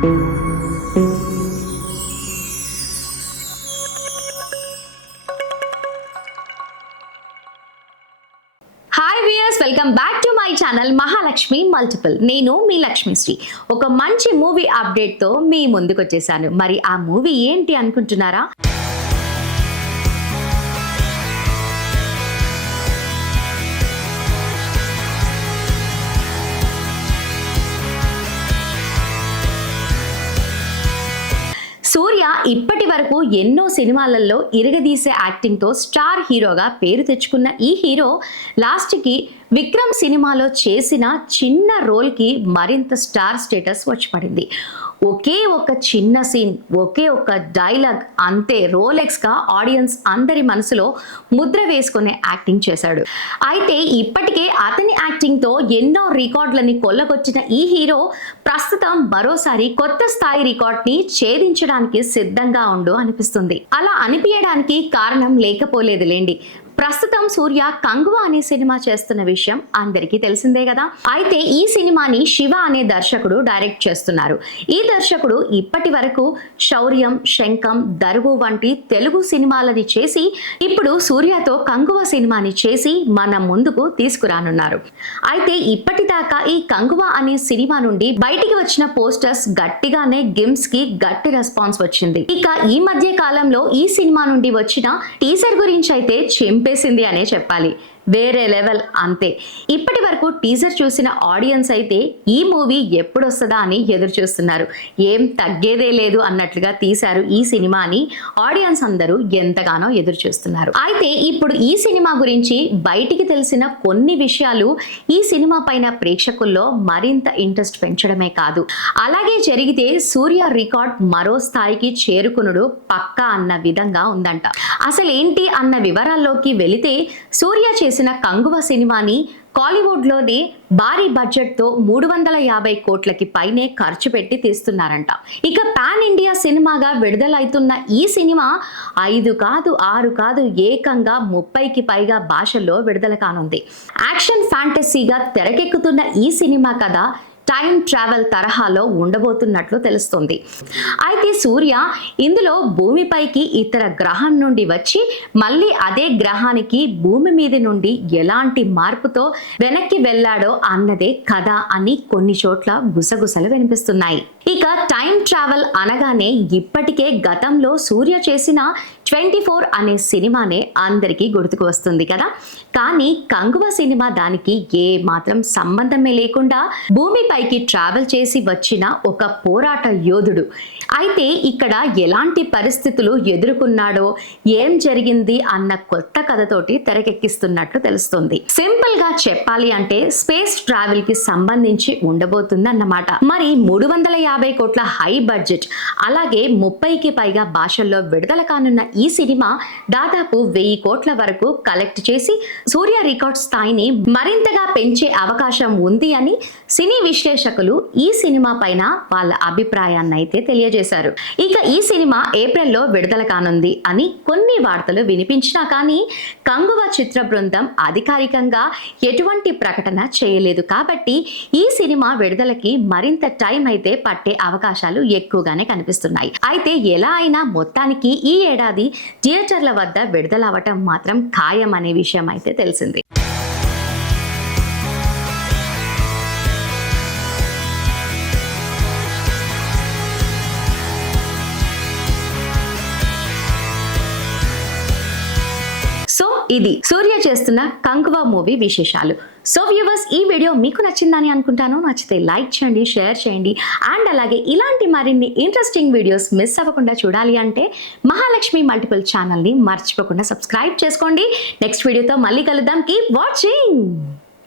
Hi viewers, welcome back to my channel Mahalakshmi multiple. నేను మీ లక్ష్మిశ్రీ. ఒక మంచి మూవీ అప్డేట్ తో మీ ముందుకు వచ్చేసాను. మరి ఆ మూవీ ఏంటి అనుకుంటున్నారా? సూర్య ఇప్పటి వరకు ఎన్నో సినిమాలలో ఇరగదీసే యాక్టింగ్తో స్టార్ హీరోగా పేరు తెచ్చుకున్న ఈ హీరో లాస్ట్కి విక్రమ్ సినిమాలో చేసిన చిన్న రోల్కి మరింత స్టార్ స్టేటస్ వచ్చి పడింది. ఒకే ఒక చిన్న సీన్, ఒకే ఒక డైలాగ్, అంతే రోలెక్స్గా ఆడియన్స్ అందరి మనసులో ముద్ర వేసుకునే యాక్టింగ్ చేశాడు. అయితే ఇప్పటికే అతని యాక్టింగ్తో ఎన్నో రికార్డులని కొల్లగొచ్చిన ఈ హీరో ప్రస్తుతం మరోసారి కొత్త స్థాయి రికార్డ్ని ఛేదించడానికి సిద్ధంగా ఉండు అనిపిస్తుంది. అలా అనిపించడానికి కారణం లేకపోలేదులేండి. ప్రస్తుతం సూర్య కంగువా అనే సినిమా చేస్తున్న విషయం అందరికీ తెలిసిందే కదా. అయితే ఈ సినిమాని శివ అనే దర్శకుడు డైరెక్ట్ చేస్తున్నారు. ఈ దర్శకుడు ఇప్పటి వరకు శౌర్యం, శంఖం, దరువు వంటి తెలుగు సినిమాలని చేసి ఇప్పుడు సూర్యతో కంగువా సినిమాని చేసి మన ముందుకు తీసుకురానున్నారు. అయితే ఇప్పటిదాకా ఈ కంగువా అనే సినిమా నుండి బయటికి వచ్చిన పోస్టర్స్ గట్టిగానే గిమ్స్ కి గట్టి రెస్పాన్స్ వచ్చింది. ఇక ఈ మధ్య కాలంలో ఈ సినిమా నుండి వచ్చిన టీజర్ గురించి అయితే చింపేసింది అనే చెప్పాలి. వేరే లెవెల్ అంతే. ఇప్పటి వరకు టీజర్ చూసిన ఆడియన్స్ అయితే ఈ మూవీ ఎప్పుడు వస్తుందా అని ఎదురు చూస్తున్నారు. ఏం తగ్గేదే లేదు అన్నట్లుగా తీశారు ఈ సినిమాని. ఆడియన్స్ అందరూ ఎంతగానో ఎదురు చూస్తున్నారు. అయితే ఇప్పుడు ఈ సినిమా గురించి బయటికి తెలిసిన కొన్ని విషయాలు ఈ సినిమా పైన ప్రేక్షకుల్లో మరింత ఇంట్రెస్ట్ పెంచడమే కాదు, అలాగే జరిగితే సూర్య రికార్డ్ మరో స్థాయికి చేరుకునుడు పక్కా అన్న విధంగా ఉందంట. అసలు ఏంటి అన్న వివరాల్లోకి వెళితే, సూర్య చేసిన కంగువా సినిమాని కాలీవుడ్ లోనే భారీ బడ్జెట్ తో 350 కోట్లకి పైనే ఖర్చు పెట్టి తీస్తున్నారంట. ఇక పాన్ ఇండియా సినిమాగా విడుదలవుతున్న ఈ సినిమా 5 కాదు 6 కాదు ఏకంగా 30కి పైగా భాషల్లో విడుదల కానుంది. యాక్షన్ ఫ్యాంటసీగా తెరకెక్కుతున్న ఈ సినిమా కథ టైం ట్రావెల్ తరహాలో ఉండబోతున్నట్లు తెలుస్తుంది. అయితే సూర్య ఇందులో భూమిపైకి ఇతర గ్రహం నుండి వచ్చి మళ్ళీ అదే గ్రహానికి భూమి మీద నుండి ఎలాంటి మార్పుతో వెనక్కి వెళ్ళాడో అన్నదే కథ అని కొన్ని చోట్ల గుసగుసలు వినిపిస్తున్నాయి. ఇక టైం ట్రావెల్ అనగానే ఇప్పటికే గతంలో సూర్య చేసిన 24 అనే సినిమానే అందరికీ గుర్తుకు వస్తుంది కదా. కానీ కంగువా సినిమా దానికి ఏ మాత్రం సంబంధమే లేకుండా భూమిపైకి ట్రావెల్ చేసి వచ్చిన ఒక పోరాట యోధుడు. అయితే ఇక్కడ ఎలాంటి పరిస్థితులు ఎదుర్కొన్నాడో, ఏం జరిగింది అన్న కొత్త కథతోటి తెరకెక్కిస్తున్నట్లు తెలుస్తుంది. సింపుల్ గా చెప్పాలి అంటే స్పేస్ ట్రావెల్ కి సంబంధించి ఉండబోతుంది అన్నమాట. మరి 350 కోట్ల హై బడ్జెట్, అలాగే 30కి పైగా భాషల్లో విడుదల కానున్న ఈ సినిమా దాదాపు 1000 కోట్ల వరకు కలెక్ట్ చేసి సూర్య రికార్డ్ స్థాయిని మరింతగా పెంచే అవకాశం ఉంది అని సినీ విశ్లేషకులు ఈ సినిమా పైన వాళ్ళ అభిప్రాయాన్ని అయితే తెలియజేశారు. ఇక ఈ సినిమా ఏప్రిల్లో విడుదల కానుంది అని కొన్ని వార్తలు వినిపించినా కానీ కంగువా చిత్ర బృందం అధికారికంగా ఎటువంటి ప్రకటన చేయలేదు. కాబట్టి ఈ సినిమా విడుదలకి మరింత టైం అయితే పట్టే అవకాశాలు ఎక్కువగానే కనిపిస్తున్నాయి. అయితే ఎలా అయినా మొత్తానికి ఈ ఏడాది థియేటర్ల వద్ద విడుదల అవటం మాత్రం ఖాయం అనే విషయం అయితే తెలిసింది. సో ఇది సూర్య చేస్తున్న కంగువా మూవీ విశేషాలు. సో వ్యూవర్స్, ఈ వీడియో మీకు నచ్చిందని అనుకుంటాను. నచ్చితే లైక్ చేయండి, షేర్ చేయండి, అండ్ అలాగే ఇలాంటి మరిన్ని ఇంట్రెస్టింగ్ వీడియోస్ మిస్ అవ్వకుండా చూడాలి అంటే మహాలక్ష్మి మల్టిపుల్ ఛానల్ని మర్చిపోకుండా సబ్స్క్రైబ్ చేసుకోండి. నెక్స్ట్ వీడియోతో మళ్ళీ కలుద్దాం. Keep watching.